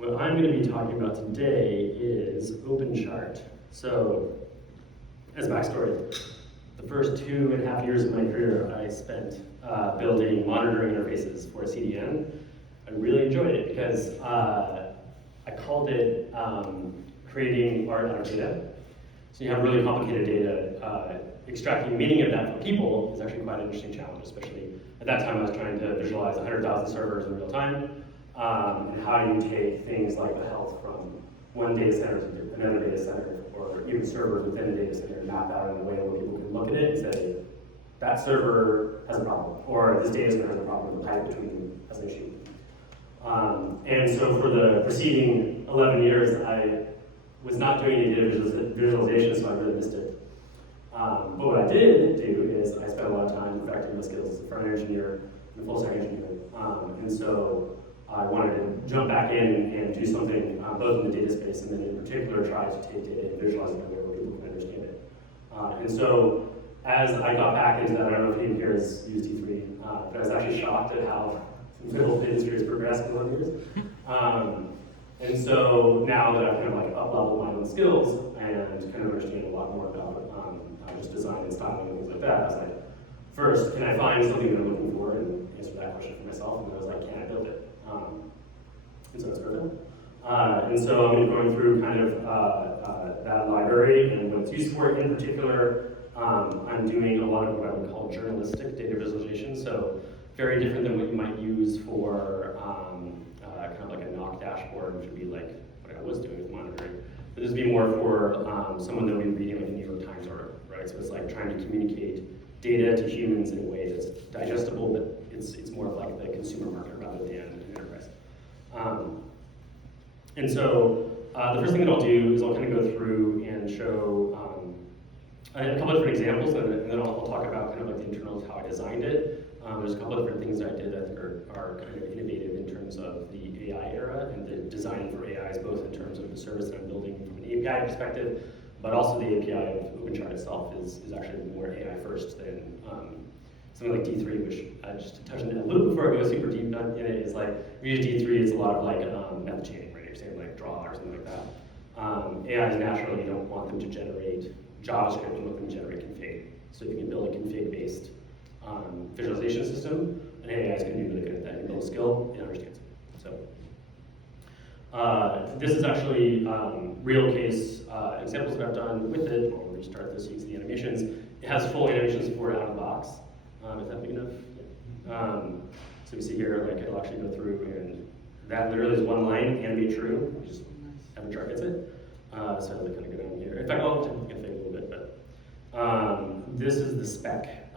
What I'm going to be talking about today is OpenChart. So, as a backstory, the first 2.5 years of my career I spent building monitoring interfaces for a CDN. I really enjoyed it because I called it creating art out of data. So you have really complicated data. Extracting meaning of that for people is actually quite an interesting challenge, especially at that time I was trying to visualize 100,000 servers in real time. And how do you take things like the health from one data center to another data center, or even servers within a data center, and map out in a way where people can look at it and say, that server has a problem, or this data center has a problem, the pipe between them has an issue. And so for the preceding 11 years, I was not doing any data visualization, so I really missed it. But what I did do is I spent a lot of time perfecting my skills as a front-end engineer and a full-stack engineer. And so I wanted to jump back in and do something both in the data space and then in particular try to take data and visualize it in a way where people can understand it. And so as I got back into that, I don't know if anyone here has used D3, but I was actually shocked at how little the industry has progressed in 11 years. And so now that I've kind of like up-leveled my own skills and kind of understand a lot more about just design and styling and things like that, I was like, first, can I find something that I'm looking for and answer that question for myself? And then I was like, can I build it? And so it's driven. And so I'm going through kind of that library and what it's used for. In particular, I'm doing a lot of what I would call journalistic data visualization. So very different than what you might use for kind of like a knock dashboard, which would be like what I was doing with monitoring. But this would be more for someone that would be reading like a New York Times article, right? So it's like trying to communicate data to humans in a way that's digestible, but it's more of like the consumer market rather than an enterprise. And so the first thing that I'll do is I'll kind of go through and show a couple of different examples, and then I'll talk about kind of like the internals of how I designed it. There's a couple of different things that I did that I think are kind of innovative in terms of the AI era and the designing for AIs, both in terms of the service that I'm building from an API perspective, but also the API of OpenChart itself is actually more AI first than something like D3, which I just touched on it a little before I go super deep in it, is like, if you use D3, it's a lot of like method chaining, right? You're saying like draw or something like that. AIs naturally, you don't want them to generate JavaScript, you want them to generate config. So if you can build a config-based visualization system, an AI is going to be really good at that. You build a skill, it understands it. So this is actually real case examples that I've done with it. I'll restart this, use the animations. It has full animation support out of the box. Is that big enough? Yeah. So we see here, like it'll actually go through, and that literally is one line, animate true, which is every chart gets it. So they kind of go down here. In fact, I'll config a little bit, but this is the spec.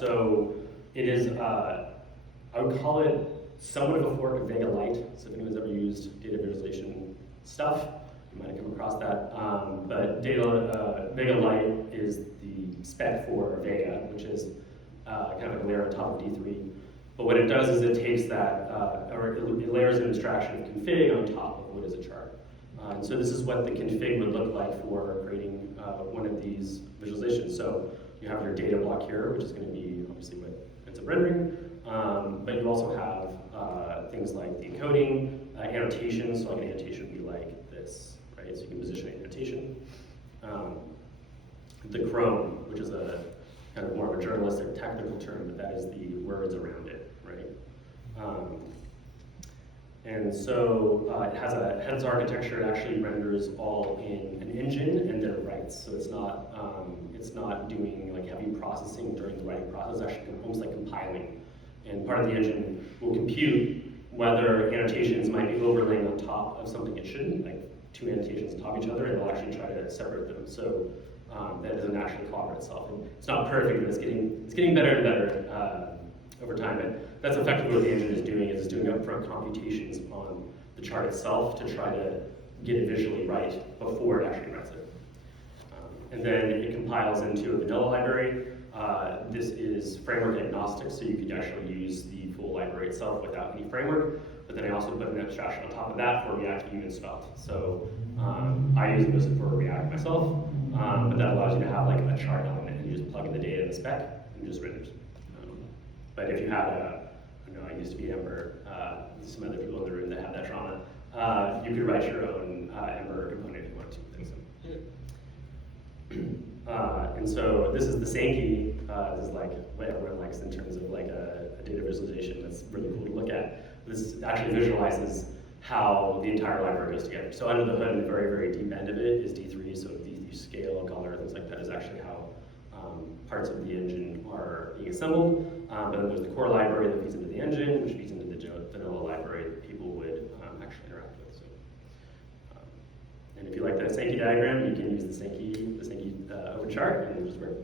So it is, I would call it somewhat of a fork of Vega Lite. So if anyone's ever used data visualization stuff, you might have come across that. But Vega Lite is the spec for Vega, which is kind of like a layer on top of D3. But what it does is it takes that, or it layers an abstraction of config on top of what is a chart. And so this is what the config would look like for creating one of these visualizations. So you have your data block here, which is going to be obviously what ends up rendering. But you also have things like the encoding, annotations. So like an annotation would be like this, right? So you can position an annotation. The Chrome, which is a kind of more of a journalistic technical term, but that is the words around it, right? And so it has a heads architecture. It actually renders all in an engine and then writes. So it's not doing like heavy processing during the writing process. It's actually almost like compiling. And part of the engine will compute whether annotations might be overlaying on top of something it shouldn't, like two annotations on top of each other, and it'll actually try to separate them. So that doesn't actually clobber itself. And it's not perfect, but it's getting better and better over time. And that's effectively what the engine is doing, is it's doing upfront computations on the chart itself to try to get it visually right before it actually runs it. And then it compiles into a vanilla library. This is framework-agnostic, so you could actually use the full library itself without any framework. But then I also put an abstraction on top of that for React Vue and Svelte. So I use it mostly for React myself, but that allows you to have like a chart element, and you just plug in the data in the spec, and it just renders. But if you had I used to be Ember, some other people in the room that have that trauma, you could write your own Ember component if you wanted to. And so this is the Sankey. This is like what everyone likes in terms of like a data visualization that's really cool to look at. This actually visualizes how the entire library goes together. So under the hood, the very, very deep end of it is D3, so the scale, color, things like that is actually how parts of the engine are being assembled. But then there's the core library that feeds into the engine, which feeds into the vanilla library that people would actually interact with. So, and if you like that Sankey diagram, you can use the Sankey OpenChart, and it'll just work.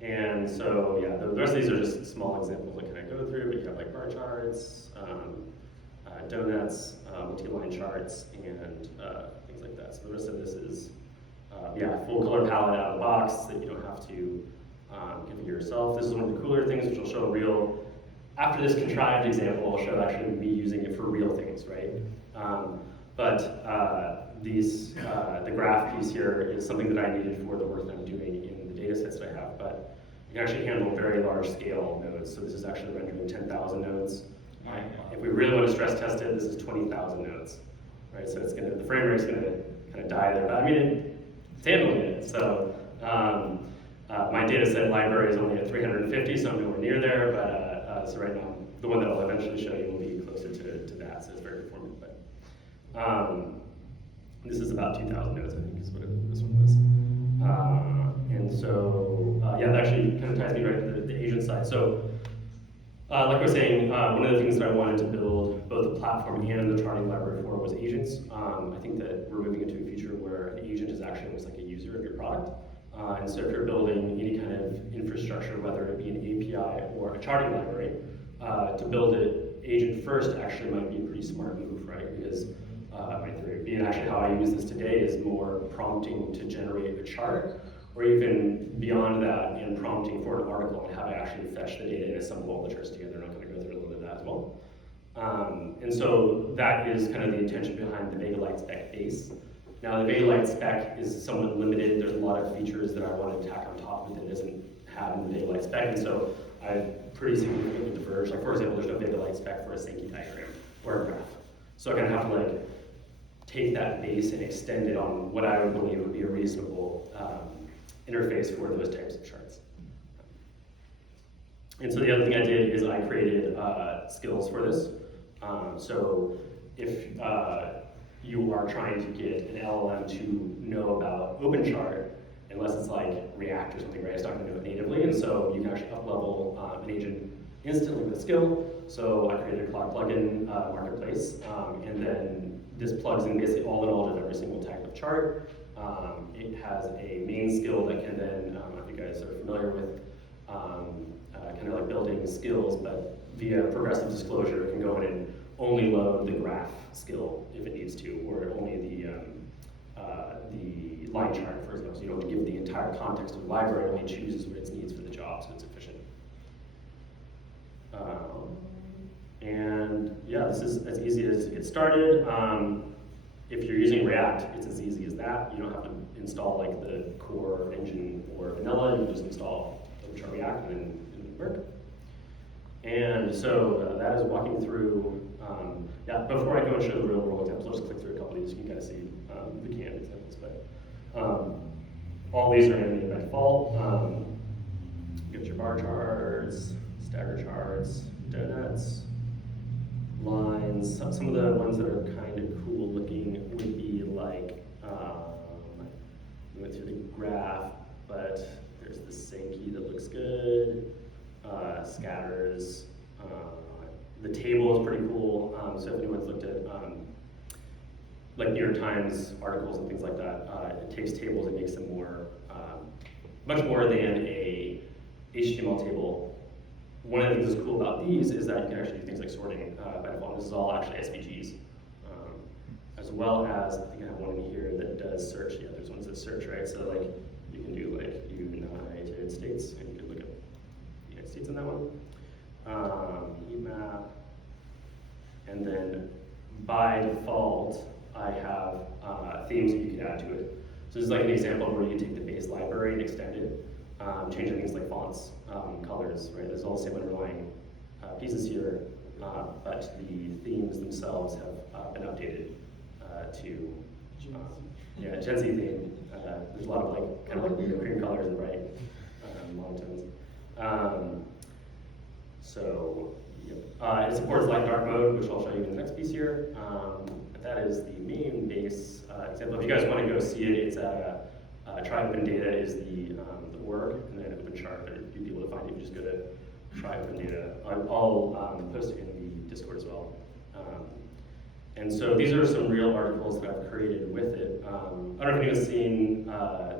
And so, yeah, the rest of these are just small examples that kind of go through, but you have like bar charts, donuts, multi-line charts, and things like that. So the rest of this is, yeah, full color palette out of the box that you don't have to configure yourself. This is one of the cooler things, which will show real. After this contrived example, I'll show actually me using it for real things, right? The graph piece here is something that I needed for the work that I'm doing in the data sets that I have, but you can actually handle very large scale nodes. So this is actually rendering 10,000 nodes. If we really want to stress test it, this is 20,000 nodes, right? So it's gonna, the frame rate's gonna kind of die there, but I mean, it's handling it. So my data set library is only at 350, so I'm nowhere near there, but so right now, the one that I'll eventually show you will be closer to that, so it's very performant. But this is about 2,000 nodes, I think, is what this one was. And so, yeah, that actually kind of ties me right to the agent side. So, like I was saying, one of the things that I wanted to build both the platform and the charting library for was agents. I think that we're moving into a future where an agent is actually almost like a user of your product. And so if you're building any kind of infrastructure, whether it be an API or a charting library, to build it agent first actually might be a pretty smart move, right? Because my theory, being actually how I use this today, is more prompting to generate a chart, or even beyond that, and prompting for an article and how to actually fetch the data and assemble all the charts together. And I'm going to go through a little bit of that as well. And so that is kind of the intention behind the Vega Lite spec base. Now the Vega Lite spec is somewhat limited. There's a lot of features that I want to tack on top of it that doesn't have in the Vega Lite spec, and so I've pretty significantly diverged. Like for example, there's no Vega Lite spec for a Sankey diagram or a graph. So I kind of have to like take that base and extend it on what I would believe would be a reasonable interface for those types of charts. And so the other thing I did is I created skills for this. So if you are trying to get an LLM to know about OpenChart, unless it's like React or something, right? It's not going to know it natively, and so you can actually up-level an agent instantly with a skill. So I created a Cloud plugin marketplace, and then this plugs in basically all in all to every single type of chart. It has a main skill that can then, if you guys are familiar with kind of like building skills, but via progressive disclosure, it can go in and only load the graph skill if it needs to, or only the line chart, for example. So you don't give the entire context of the library, it only chooses what it needs for the job, so it's efficient. And yeah, this is as easy as to get started. If you're using React, it's as easy as that. You don't have to install like the core engine or vanilla. You can just install OpenChart React and then it will work. And so that is walking through. Yeah, before I go and show the real world examples, I'll just click through a couple of these. You can kind of see the canned examples. But all these are animated by default. You get your bar charts, stagger charts, donuts, lines. Some of the ones that are kind of cool looking would be like, we went through the graph, but there's the Sankey that looks good, scatters. The table is pretty cool, so if anyone's looked at like New York Times articles and things like that, it takes tables and makes them more, much more than a HTML table. One of the things that's cool about these is that you can actually do things like sorting by default. This is all actually SVGs, as well as, I think I have one in here that does search. Yeah, there's ones that search, right? So like, you can do like United States, and you can look up the United States in that one. Heat map, and then by default, I have themes that you can add to it. So this is like an example where you can take the base library and extend it, changing things like fonts, colors, right? There's all the same underlying pieces here, but the themes themselves have been updated to yeah, Gen Z theme. There's a lot of like kind of like cream colors and bright monotones. So it supports light and dark mode, which I'll show you in the next piece here. But that is the main base example. If you guys want to go see it, it's Try Open Data is the org, and then OpenChart. But you'd be able to find it if you just go to Try Open Data. I'll post it in the Discord as well. And so these are some real articles that I've created with it. I don't know if anyone's seen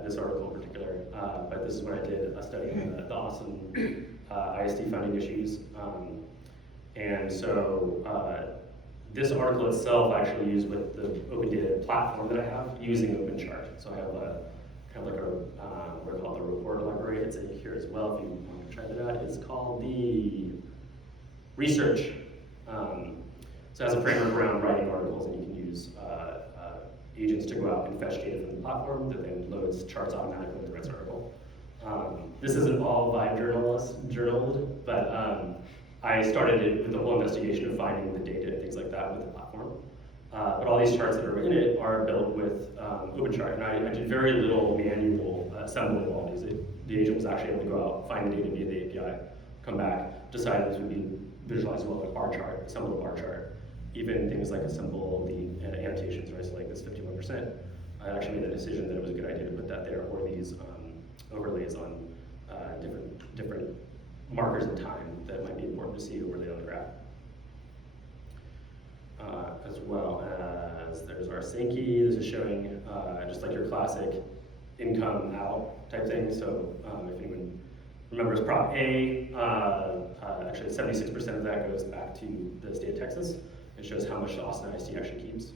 this article in particular, but this is when I did a study on the Austin ISD funding issues. And so this article itself I actually used with the open data platform that I have using OpenChart. So I have a kind of like what I call the report library. It's in here as well if you want to try that out. It's called the Research. So it has a framework around writing articles, and you can use agents to go out and fetch data from the platform that then loads charts automatically with the rest article. This isn't all Vibe journaled, but I started it with the whole investigation of finding the data and things like that with the platform. But all these charts that are in it are built with OpenChart, and I did very little manual assembly of all these. The agent was actually able to go out, find the data via the API, come back, decide this would be visualized well like a bar chart, assemble a bar chart. Even things like assemble the annotations, right? So like this 51%, I actually made the decision that it was a good idea to put that there, or these overlays on different markers in time that might be important to see overlaid on the graph. As well as there's our Sankey. This is showing just like your classic income out type thing. So if anyone remembers Prop A, actually 76% of that goes back to the state of Texas. It shows how much the Austin ISD actually keeps.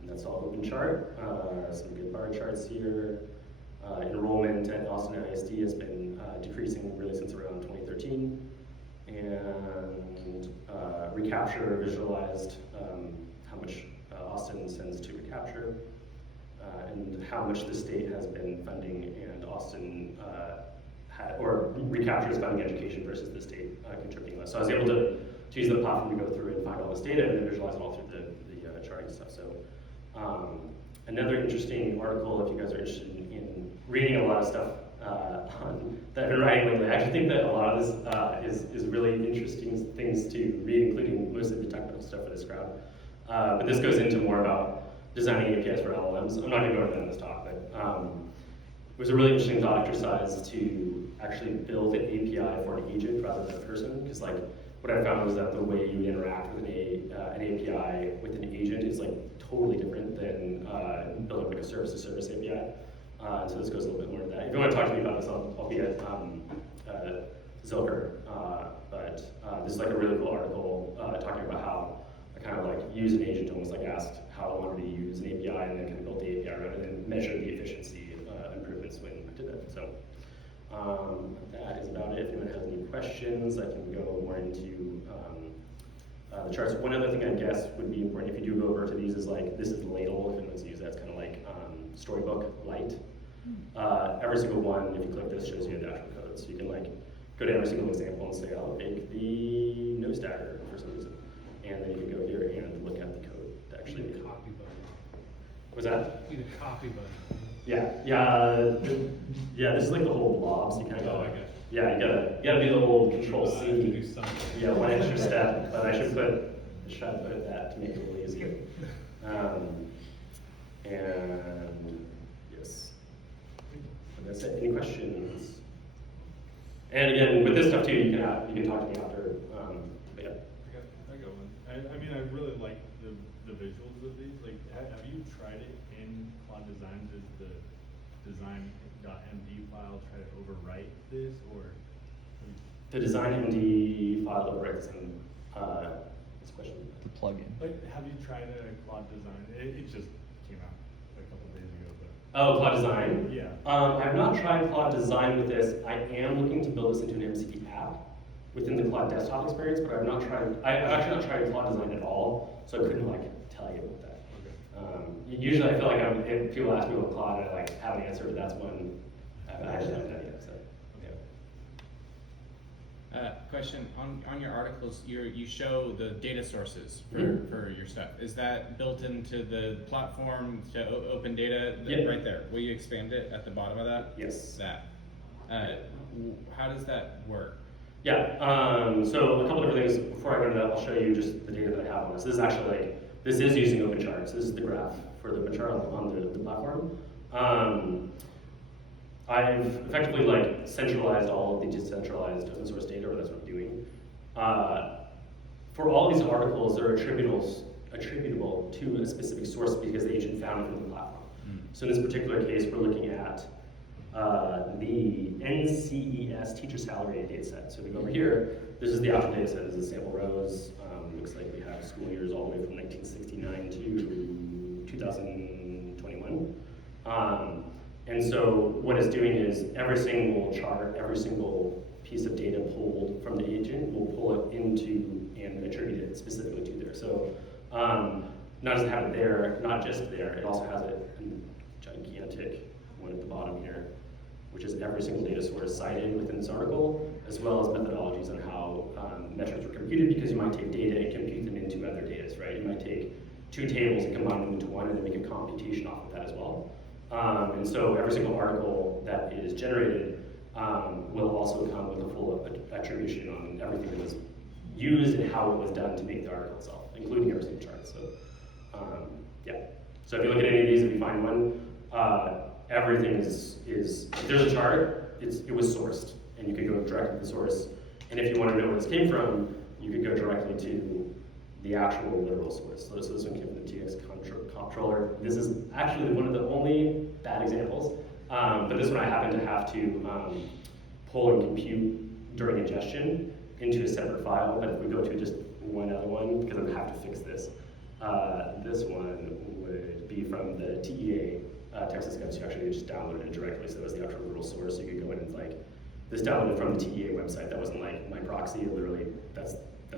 And that's all OpenChart. Some good bar charts here. Enrollment at Austin ISD has been decreasing really since around 2013. And recapture visualized how much Austin sends to recapture, and how much the state has been funding, and Austin or recapture is funding education versus the state contributing less. So I was able to use the platform to go through and find all this data and then visualize it all through the charting stuff. So another interesting article, if you guys are interested in reading a lot of stuff that I've been writing lately. I actually think that a lot of this is really interesting things to read, including most of the technical stuff for this crowd. But this goes into more about designing APIs for LLMs. I'm not going to go over that in this talk, but it was a really interesting thought exercise to actually build an API for an agent rather than a person, because like what I found was that the way you interact with an API with an agent is like totally different than building like a service-to-service API. So this goes a little bit more into that. If you want to talk to me about this, I'll be at Zilker. But this is like a really cool article talking about how I kind of like use an agent, almost like asked how I wanted to use an API, and then kind of built the API rather than measure the efficiency improvements when I did that. So that is about it. If anyone has any questions, I can go more into the charts. One other thing I guess would be important if you do go over to these is like, this is ladle, if anyone's used that, it's kind of like Storybook Lite. Every single one, if you click this, shows you the actual code. So you can like go to every single example and say, I'll make the nose dagger for some reason. And then you can go here and look at the code to actually Need a copy button. What's that? Need a copy button. Yeah, this is like the whole blob, so you kind of go, I got you. yeah, you gotta do the whole control I have to C. do something. Yeah, one extra step, but I should try to put that to make it a little easier. And yes, but that's it. Any questions? And again, with this stuff too, you can talk to me after. But yeah. I got one. I mean, I really like the visuals of these. Like, have you tried it in Claude Design? Does the design.md file try to overwrite this, or? The design MD file overwrites and this question. The plugin. Like, have you tried a Claude Design? It just came out a couple days ago, but. Oh, Claude Design? Yeah. I have not tried Claude Design with this. I am looking to build this into an MCP app within the Claude desktop experience, but I've actually not tried Claude Design at all, so I couldn't like tell you about that. Okay. Usually I feel like if people ask me about Claude, I like have an answer, but that's one I actually haven't done yet. So, Question, on your articles, you show the data sources for your stuff. Is that built into the platform to open data Yeah. right there? Will you expand it at the bottom of that? Yes. That. How does that work? Yeah, so a couple different things. Before I go into that, I'll show you just the data that I have on this. This is actually this is using OpenChart. So this is the graph for the OpenChart on the platform. I've effectively centralized all of the decentralized open source data, or that's what I'm doing. For all these articles, they're attributable to a specific source because the agent found it from the platform. So in this particular case, we're looking at the NCES teacher salary data set. So if we go over here, this is the actual data set. This is the sample rows. Looks like we have school years all the way from 1969 to 2021. And so what it's doing is every single chart, every single piece of data pulled from the agent will pull it into and attribute it specifically to there. So not just have it there, not just there, it also has it in gigantic one at the bottom here, which is every single data source cited within this article, as well as methodologies on how metrics were computed, because you might take data and compute them into other data, right? You might take two tables and combine them into one and then make a computation off of that as well. And so every single article that is generated will also come with a full attribution on everything that was used and how it was done to make the article itself, including every single chart. So yeah. So if you look at any of these, if you find one, everything is if there's a chart, it was sourced, and you could go directly to the source. And if you want to know where this came from, you could go directly to the actual literal source. So this one came from the TX controller. This is actually one of the only bad examples, but this one I happen to have to pull and compute during ingestion into a separate file. But if we go to just one other one, because I have to fix this, this one would be from the TEA Texas Gov. So you actually just downloaded it directly, so that was the actual literal source. So you could go in and this downloaded from the TEA website. That wasn't my proxy. Literally, that's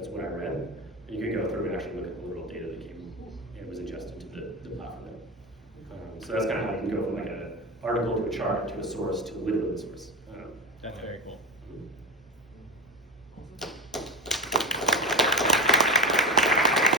what I read. And you could go through and actually look at the literal data that came and was ingested to the platform there. So that's kind of how you can go from an article to a chart to a source to literally the source. That's very cool.